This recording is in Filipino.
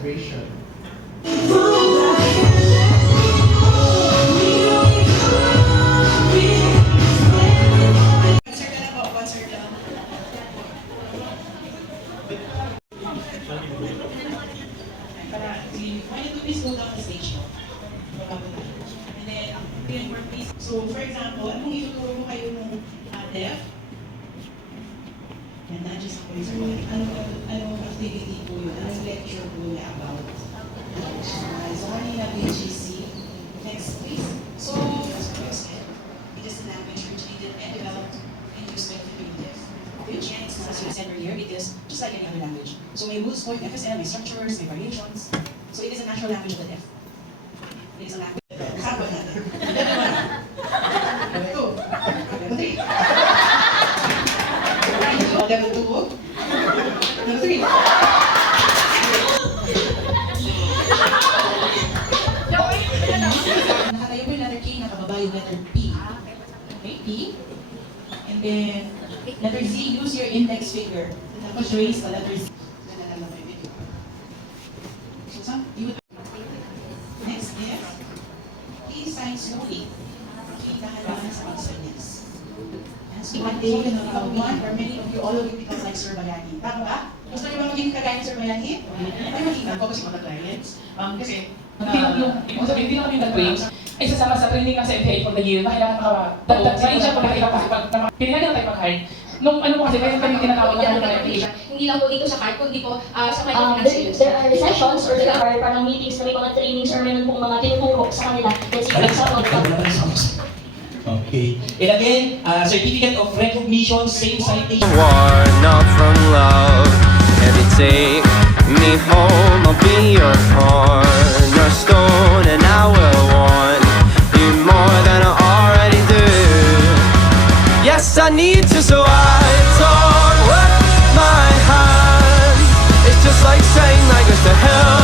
celebration. Please go down the stage. And then, please. So, for example, anong ituturo mo kayo ng deaf? Yan, nandiyan sa police. Anong activity po yun? Anong lecture po niya about? So, kanina BGC. Next, please. So, as I said, it is a language originated and developed and used by the people deaf. Which, as you said earlier, it is just like any other language. So, may rules for FSL, may structures, may variations. So, it is a natural language of the deaf. It is a language. Kasama natin. Ito. Level 2. Level 3. Nakatayo po yung letter K, nakababa yung letter P. Okay, P. And then, letter Z, use your index finger. Tapos raise the letter Z. So, you would... Next is, please sign slowly. Okay, dahan-dahan sa pag-signs. So one day, one or many of you, all of you become like Sir Bayani. Tama ba? Gusto niyo ba maging kagaya ni Sir Bayani? Ay, makita ko kasi mga clients. Kasi, hindi na kami nag-train. Ay, sasama sa training ng sa MPA for the year, na kailangan makadagdag sa inyo pag nakita kasi pag pinahagan tayo mag-hard. Nung ano po kasi, kaya kami tinatawag na ng MPA. Hindi lang po dito sa card, kundi po sa kanya there are sessions or there are parang meetings na may mga trainings or meron pong mga tinuturo sa kanila. Let's see, for example, okay. And again, certificate of recognition, same citation. War, not from love. If you take me home, I'll be your cornerstone, and I will want you more than I already do. Yes, I need to, so I don't with my hand. It's just like saying I goes to hell.